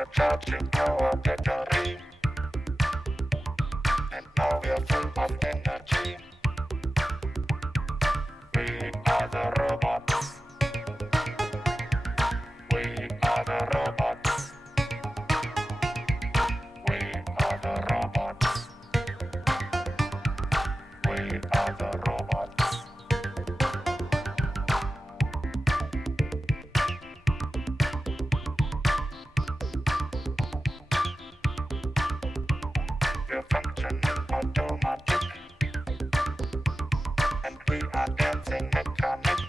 you're charging our battery, and now we're full of energy. We are the robots. We are the robots. We are the robots. We are the robots. We're functioning automatic, and we are dancing mechanic.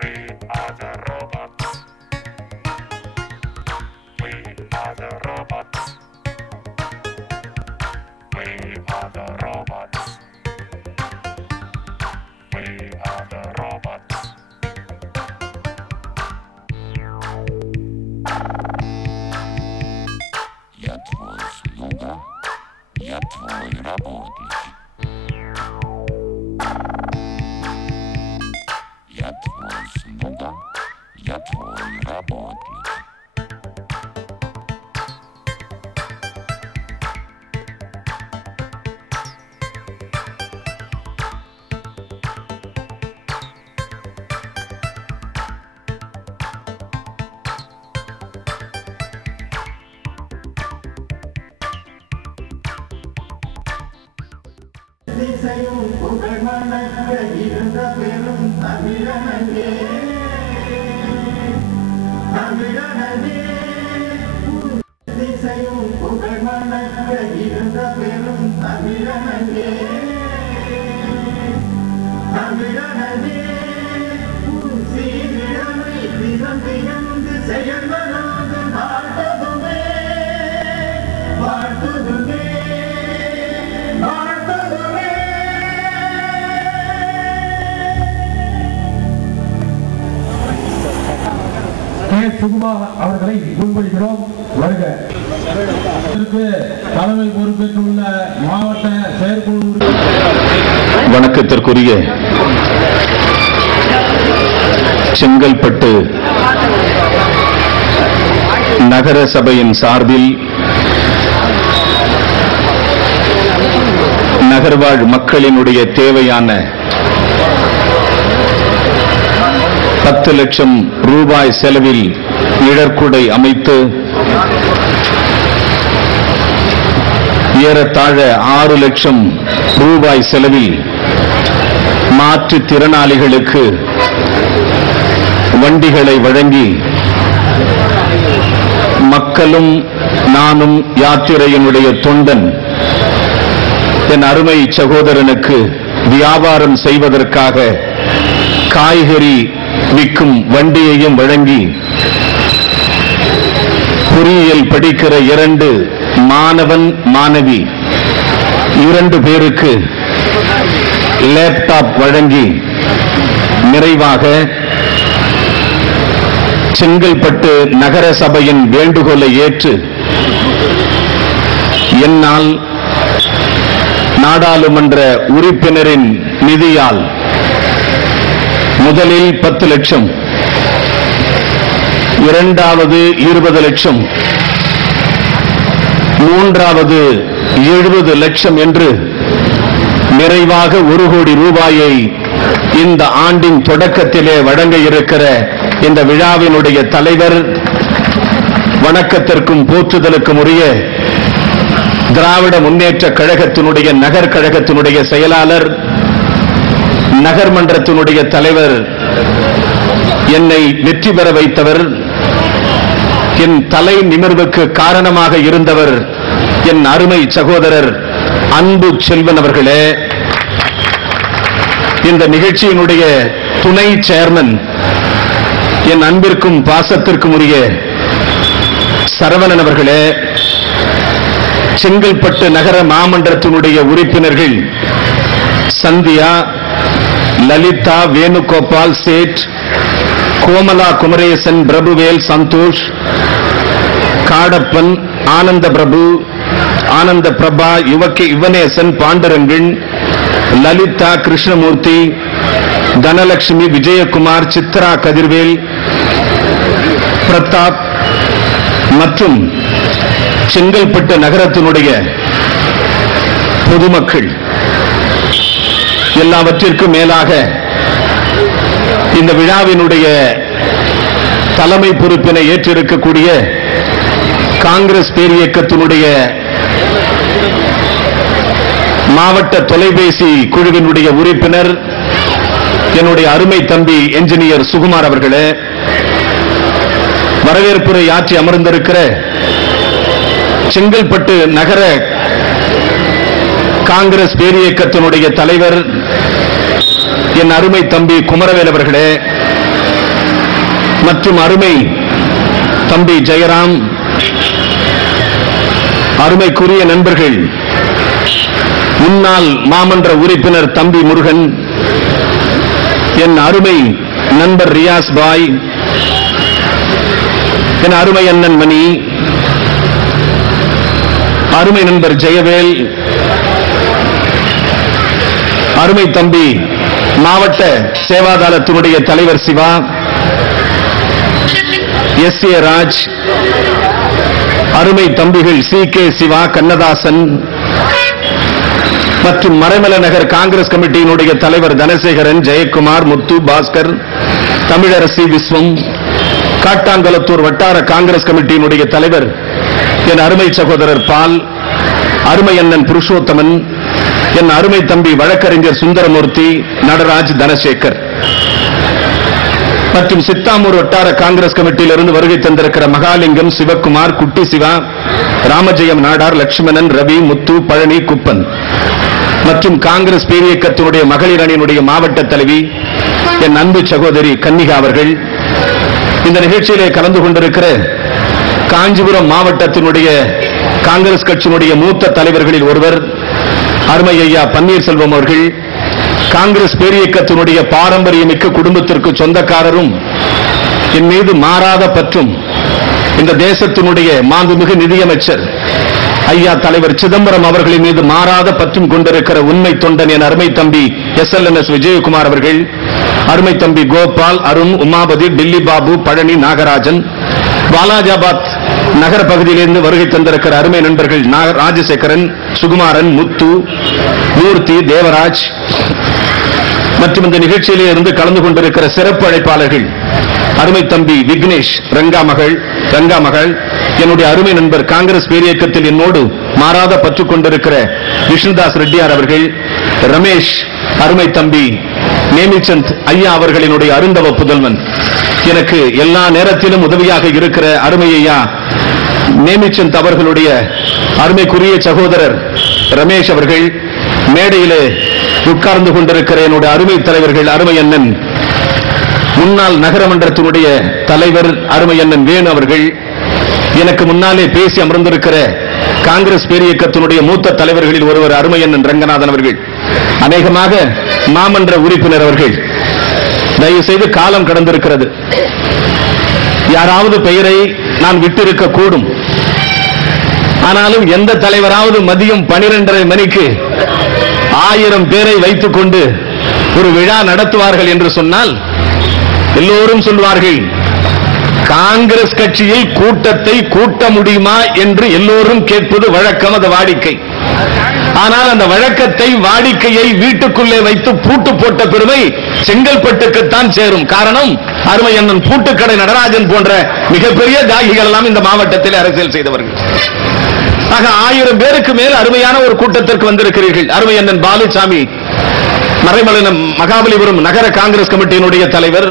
We are the robots. We are the robots. We are the robots. We are the robots. Я твой слуга, я твой работник. Я твой слуга, я твой работник. திசையும் புகழ் மணக்க இருந்த பெரும் தமிழனே தமிழனே திசையும் புகழ் மணக்க இருந்த பெரும் தமிழனே தமிழனே சீரிழமை தினம் திகழ்ந்து செயல்வராது வாழ்வதுமே வாழ்வதுமே சுகுமார் அவர்களை முன்மொழிகிறோம். வருக. தலைமை பொறுப்பேற்றுள்ள மாவட்ட செயற்குழு வணக்கத்திற்குரிய செங்கல்பட்டு நகர சபையின் சார்பில் நகர்வாழ் மக்களினுடைய தேவையான 10 லட்சம் ரூபாய் செலவில் நிழற்குடை அமைத்து ஏறத்தாழ 6 லட்சம் ரூபாய் செலவில் மாற்றுத்திறனாளிகளுக்கு வண்டிகளை வழங்கி மக்களும் நானும் யாத்திரையினுடைய தொண்டன் என் அருமை சகோதரனுக்கு வியாபாரம் செய்வதற்காக காய்கறி விற்கும் வண்டியையும் வழங்கி பொறியியல் படிக்கிற 2 மாணவன் மாணவி 2 பேருக்கு லேப்டாப் வழங்கி நிறைவாக செங்கல்பட்டு நகர சபையின் வேண்டுகோளை ஏற்று என்னால் நாடாளுமன்ற உறுப்பினரின் நிதியால் முதலில் 10 லட்சம், இரண்டாவது 20 லட்சம், மூன்றாவது 70 லட்சம் என்று நிறைவாக 1 கோடி ரூபாயை இந்த ஆண்டின் தொடக்கத்திலே வழங்க இருக்கிற இந்த விழாவினுடைய தலைவர், வணக்கத்திற்கும் போற்றுதலுக்கும் உரிய திராவிட முன்னேற்ற கழகத்தினுடைய நகர் கழகத்தினுடைய செயலாளர், நகர்மன்றத்தினுடைய தலைவர், என்னை வெற்றி பெற வைத்தவர், என் தலை நிமிர்வுக்கு காரணமாக இருந்தவர் என் அருமை சகோதரர் அன்பு செல்வன் அவர்களே, இந்த நிகழ்ச்சியினுடைய துணை சேர்மன் என் அன்பிற்கும் பாசத்திற்கும் உரிய சரவணன் அவர்களே, செங்கல்பட்டு நகர மாமன்றத்தினுடைய உறுப்பினர்கள் சந்தியா, லலிதா, வேணுகோபால் சேட், கோமலா குமரேசன், பிரபுவேல், சந்தோஷ், காடப்பன், ஆனந்த பிரபு, ஆனந்த பிரபா, யுவனேசன், பாண்டரங்கன், லலிதா, கிருஷ்ணமூர்த்தி, தனலட்சுமி, விஜயகுமார், சித்ரா கதிர்வேல், பிரதாப் மற்றும் செங்கல்பட்டு நகரத்தினுடைய பொதுமக்கள், எல்லாவற்றிற்கும் மேலாக இந்த விழாவினுடைய தலைமை பொறுப்பினை ஏற்றிருக்கக்கூடிய காங்கிரஸ் பேரியக்கத்தினுடைய மாவட்ட தொலைபேசி குழுவினுடைய உறுப்பினர் என்னுடைய அருமை தம்பி என்ஜினியர் சுகுமார் அவர்களே, வரவேற்புரை ஆற்றி அமர்ந்திருக்கிற செங்கல்பட்டு நகர காங்கிரஸ் பேரியக்கத்தினுடைய தலைவர் என் அருமை தம்பி குமரவேல் அவர்களே, மற்றும் அருமை தம்பி ஜெயராம், அருமைக்குரிய நண்பர்கள் முன்னாள் மாமன்ற உறுப்பினர் தம்பி முருகன், என் அருமை நண்பர் ரியாஸ் பாய், என் அருமை அண்ணன் மணி, அருமை நண்பர் ஜெயவேல், அருமை தம்பி மாவட்ட சேவாதாரத்தினுடைய தலைவர் சிவா, எஸ்.ஏ. ராஜ், அருமை தம்பிகள் சி.கே. சிவா, கண்ணதாசன் மற்றும் மறைமலை நகர் காங்கிரஸ் கமிட்டியினுடைய தலைவர் தனசேகரன், ஜெயக்குமார், முத்து, பாஸ்கர், தமிழரசி, விஸ்வம், காட்டாங்குளத்தூர் வட்டார காங்கிரஸ் கமிட்டியினுடைய தலைவர் என் அருமை சகோதரர் பால், அருமை அண்ணன் புருஷோத்தமன், என் அருமை தம்பி வழக்கறிஞர் சுந்தரமூர்த்தி, நடராஜ், தனசேகர் மற்றும் சித்தாமூர் வட்டார காங்கிரஸ் கமிட்டியிலிருந்து வருகை தந்திருக்கிற மகாலிங்கம், சிவக்குமார், குட்டி சிவா, ராமஜெயம் நாடார், லட்சுமணன், ரவி, முத்து, பழனி, குப்பன் மற்றும் காங்கிரஸ் பேரியக்கத்தினுடைய மகளிர் அணியினுடைய மாவட்ட தலைவி என் அன்பு சகோதரி கன்னிகா அவர்கள், இந்த நிகழ்ச்சியிலே கலந்து கொண்டிருக்கிற காஞ்சிபுரம் மாவட்டத்தினுடைய காங்கிரஸ் கட்சியினுடைய மூத்த தலைவர்களில் ஒருவர் அருமை ஐயா பன்னீர்செல்வம் அவர்கள், காங்கிரஸ் பேரியக்கத்தினுடைய பாரம்பரியமிக்க குடும்பத்திற்கு சொந்தக்காரரும் என் மீது மாறாத பற்றும் இந்த தேசத்தினுடைய மாண்புமிகு நிதியமைச்சர் ஐயா தலைவர் சிதம்பரம் அவர்களின் மீது மாறாத பற்றும் கொண்டிருக்கிற உண்மை தொண்டன் என் அருமை தம்பி எஸ்.எல்.என்.எஸ். விஜயகுமார் அவர்கள், அருமை தம்பி கோபால், அருண், உமாபதி, டில்லி பாபு, பழனி, நாகராஜன், வாலாஜாபாத் நகர பகுதியிலிருந்து வருகை தந்திருக்கிற அருமை நண்பர்கள் ராஜசேகரன், சுகுமாரன், முத்து, மூர்த்தி, தேவராஜ் மற்றும் இந்த நிகழ்ச்சியிலே இருந்து கலந்து கொண்டிருக்கிற சிறப்பு அழைப்பாளர்கள் அருமை தம்பி விக்னேஷ், ரங்கா மகள், என்னுடைய அருமை நண்பர் காங்கிரஸ் பேரியக்கத்தில் என்னோடு மாறாத பற்று கொண்டிருக்கிற விஷ்ணுதாஸ் ரெட்டியார் அவர்கள், ரமேஷ், அருமை தம்பி நேமிச்சந்த் ஐயா அவர்களினுடைய அருந்தவ புதல்வன், எனக்கு எல்லா நேரத்திலும் உதவியாக இருக்கிற அருமை ஐயா நேமிச்சந்த் அவர்களுடைய அருமைக்குரிய சகோதரர் ரமேஷ் அவர்கள், மேடையிலே உட்கார்ந்து கொண்டிருக்கிற என்னுடைய அருமை தலைவர்கள் அருமை அண்ணன் முன்னாள் நகரமன்றத்தினுடைய தலைவர் அருமை அண்ணன் வேணு அவர்கள், எனக்கு முன்னாலே பேசி அமர்ந்திருக்கிற காங்கிரஸ் பேரியக்கத்தினுடைய மூத்த தலைவர்களில் ஒருவர் அருமை அண்ணன் ரங்கநாதன் அவர்கள், அநேகமாக மாமன்ற உறுப்பினர் அவர்கள். தயவு செய்து காலம் கடந்திருக்கிறது, யாராவது பெயரை நான் விட்டிருக்க கூடும். ஆனாலும் எந்த தலைவராவது மதியம் 12:30 மணிக்கு 1000 பேரை வைத்துக் கொண்டு ஒரு விழா நடத்துவார்கள் என்று சொன்னால் எல்லோரும் சொல்வார்கள், காங்கிரஸ் கட்சியில் கூட்டத்தை கூட்ட முடியுமா என்று எல்லோரும் கேட்பது வழக்கம், அது வாடிக்கை. ஆனால் அந்த வழக்கத்தை, வாடிக்கையை வீட்டுக்குள்ளே வைத்து பூட்டு போட்ட பெருமை செங்கல்பட்டுக்குத்தான் சேரும். காரணம், அருமை அண்ணன் பூட்டுக்கடை நடராஜன் போன்ற மிகப்பெரிய தியாகிகள் எல்லாம் இந்த மாவட்டத்தில் அரசியல் செய்தவர்கள். ஆக 1000 பேருக்கு மேல் அருமையான ஒரு கூட்டத்திற்கு வந்திருக்கிறீர்கள். அருமை அண்ணன் பாலுசாமி, மறைமலை மகாபலிபுரம் நகர காங்கிரஸ் கமிட்டியினுடைய தலைவர்,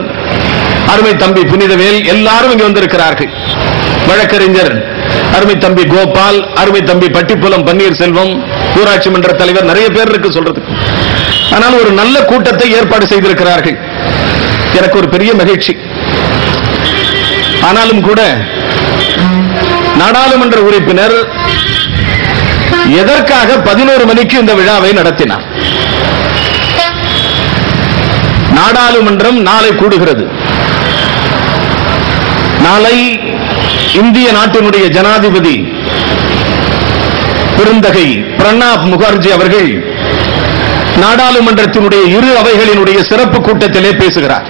அருமை தம்பி புனிதவேல், எல்லாரும் இங்கு வந்திருக்கிறார்கள். வழக்கறிஞர் அருமை தம்பி கோபால், அருமை தம்பி பட்டிப்புலம் பன்னீர்செல்வம், ஊராட்சி மன்ற தலைவர், நிறைய பேர் இருக்கு சொல்றதுக்கு. ஆனால் ஒரு நல்ல கூட்டத்தை ஏற்பாடு செய்திருக்கிறார்கள். எனக்கு ஒரு பெரிய மகிழ்ச்சி. ஆனாலும் கூட நாடாளுமன்ற உறுப்பினர் எதற்காக 11 மணிக்கு இந்த விழாவை நடத்தினார்? நாடாளுமன்றம் நாளை கூடுகிறது. நாளை இந்திய நாட்டினுடைய ஜனாதிபதி பெருந்தகை பிரணாப் முகர்ஜி அவர்கள் நாடாளுமன்றத்தினுடைய இரு அவைகளினுடைய சிறப்பு கூட்டத்திலே பேசுகிறார்.